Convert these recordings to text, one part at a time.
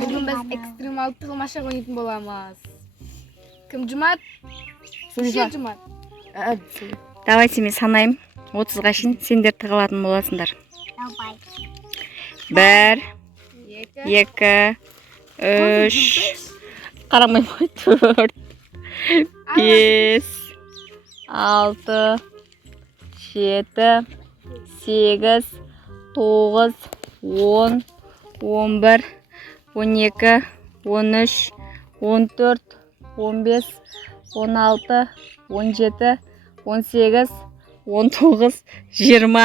Bugün biz ekstremal tığılmaşa oynayın bolamaz. Kim Jumat? Şey Jumat. Давайте мен санайым. 30-ға шейін сендер тығылатын боласыңдар. Давай. 1, 2, 3, қарамай қой, 4, 5, 6, 7, 8, 9, 10, 11, 12, 13, 14, 15, 16, 17, 18, 19, 20,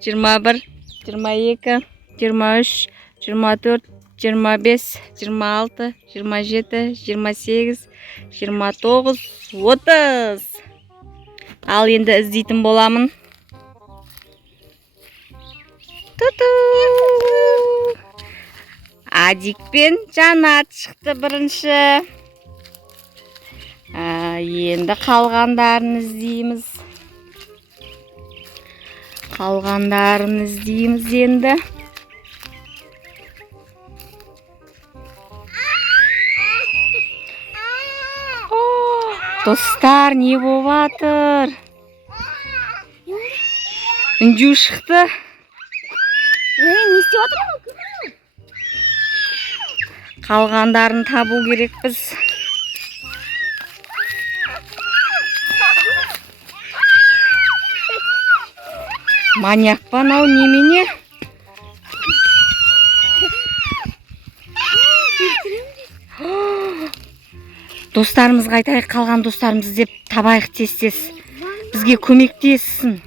21, 22, 23, 24, 25, 26, 27, 28, 29, 30. Ал енді іздейтін боламын. Ту-ту! Адик пен Жанат шықты бірінші. Енді қалғандарын іздейміз. Енді. Достар, не болатыр? Үнжу шықты. Не істеп отырмын? Қалғандарын табу керекпіз. Маньяк па мынау немене? Достарымызға айтайық, қалған достарымыз деп табайық тез-тез. Бізге көмектессін.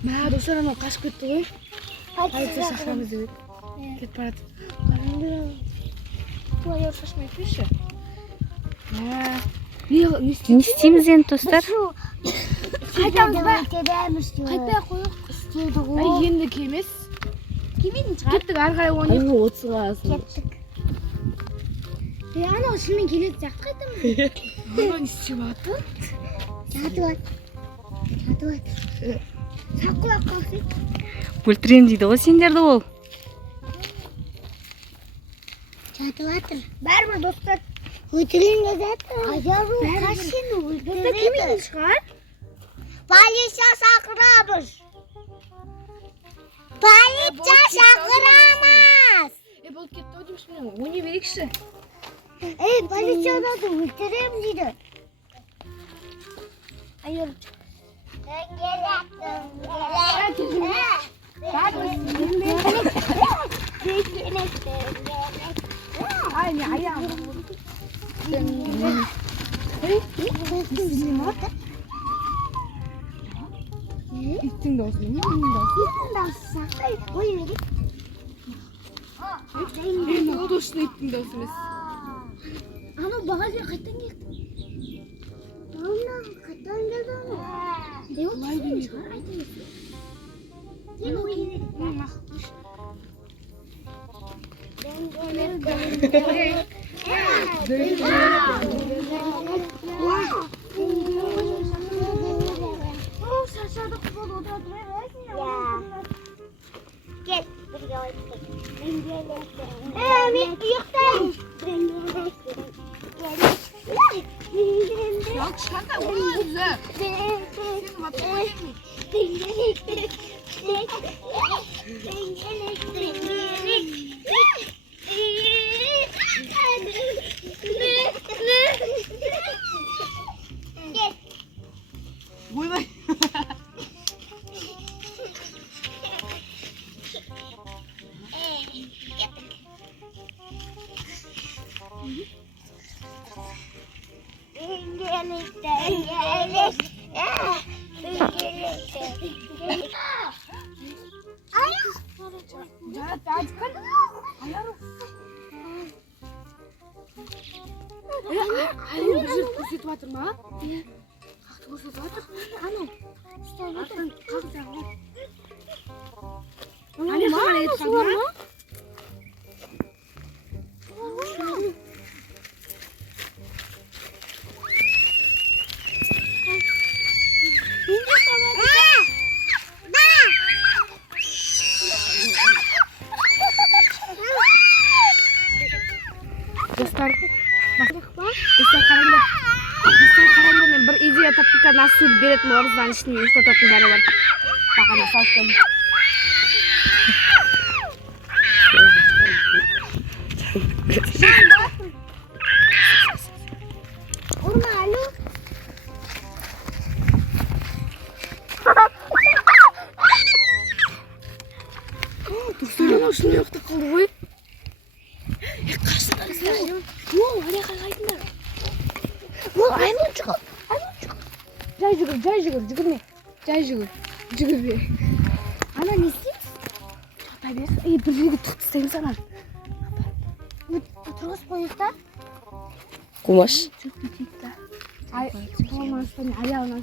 Ма, достар анау қашып кетті ғой. Полиция шақырамыз деп. Кетіп барады. Қойып шашмай қойшы. Не істейміз енді, достар? Қайтамыз ба? Қайтпай қойық. Істейді ғой. Енді кемес. Кемейдің шығар. Кеттік, ары қарай ойнайық. 30-ға асың. Кеттік. Анау шынымен келеді сияқты қайтамыз. Анау не істеп аты? Сатып. Сақылап қалсын. Өлтірем дейді ғой сендерді ол. Жатыр. Бәрібір достар. Өлтірем жатыр. Аяру қашын өлтіреді. Кемейдің шығар? Полиция шақырамыз. Полиция шақырамыз. Болып кетті ау дейміз мен. Ойнай берекші. Полицияда өлтірем дейді. Аяру. Ай, не аяғым. İttin de olsun. Ne oldu işte ittin de olsun. Ama bagajı kaçtan geldi? Tamam, kaçtan geldi ama? Yok, gel, Ya çıkartma onu güzel. Senin bak Vurma. Айлын бишэр көрсөтіп жатыр ма? Какты көрсөтіп жатыр? Анау. Ұстап жатыр. Как жағып? Али қалай етіп ма? Достар, қараңдар, мен бір идея таптым, нас суды беретін орыздан ішіне ұйықтататын бәрі бар. Бағана салып келдім. Urma alo. Достар, анау шын ұйықтап қалды ғой. Қарсыда. Ария қарғайтындар. Айлын жүгір. Жай жүгірме. Жай жүгірме. Ана не істейміз? Жақтай берсін. Бір жерге тұқ тастаймыз анан. Тұрғыз қойық та. Кумаш. Жоқ, бүйтейік та. Ай, болмастан аяғынан